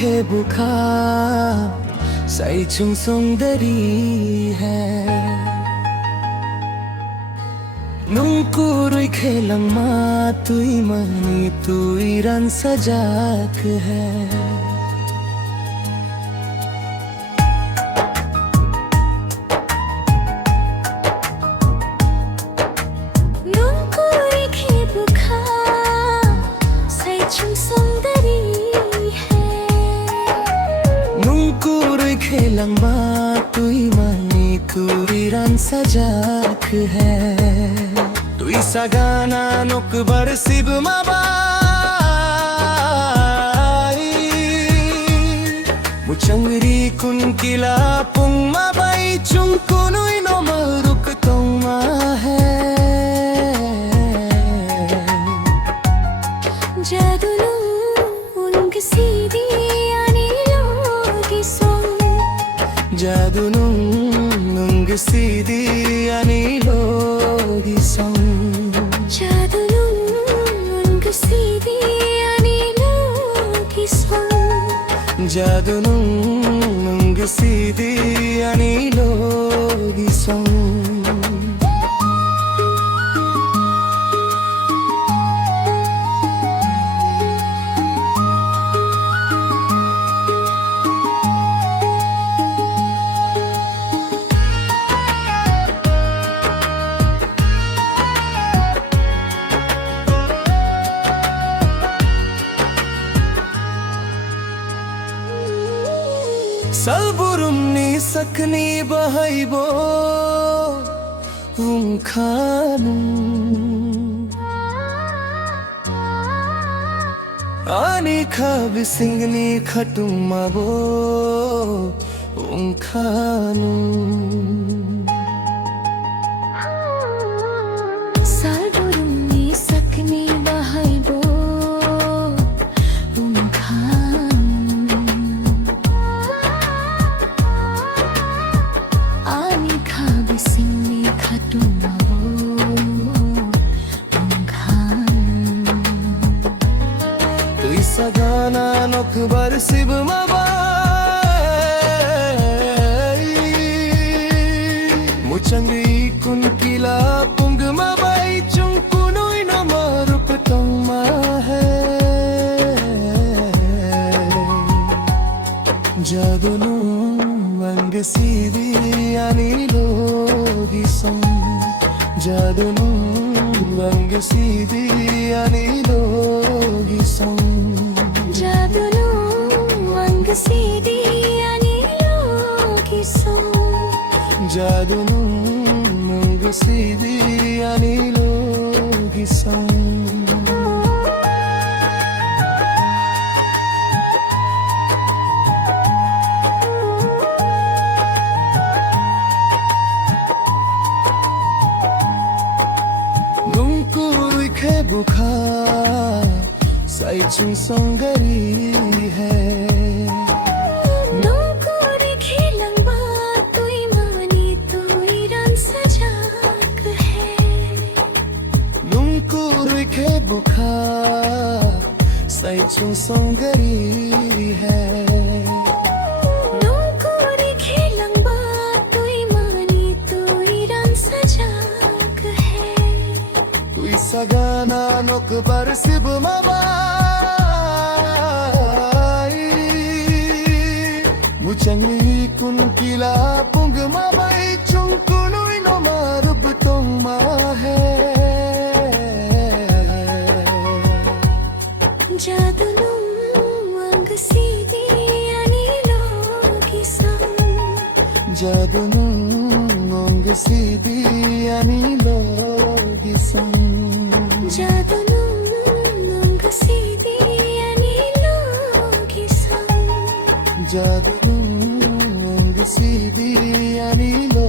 buka sai chung song dari hai nung kurui khelang ma tui mani tui ran sajak hai खेलंग मा तुई money तुई run सजाक है तुई सगाना नोक बरसिब मबाई मुचंगरी कुन किला पुंग मबाई चुंग कुनुई नो मरुक तोंग मा है जादुनु उंग सीधी Jadu nung sidi anilo gisong Jadu nung sidi anilo gisong Jadu nung sidi anilo gisong Salburumni sakni bahaibo umkhanum Ani khabisingni khatumabo umkhanum Salburumni sakni bahaibo Sagana nok barsib mabai Muchangri kun kila pung mabai chung kunui no marup tong ma hai Jadu nung ang sidi anilo gisong Jadu nung ang sidi anilo gisong Jadu nung sidi anilo gisong Jadu nung sidi anilo gisong Nung kurui ke bukha sai chung song gari hai nung kuri khilang ba tui mani tui ran sajak hai nung kurui ke bukha sai chung song gari hai nung kuri khilang ba tui mani tui ran sajak hai tui sagana nok barsib mabai muchangri kun kila pung mabai chung kunui no marup tong ma hai Jadu nung sidi anilo gisong Jadu nung sidi anilo gisong Jadu nung sidi anilo gisong Jadu nung sidi anilo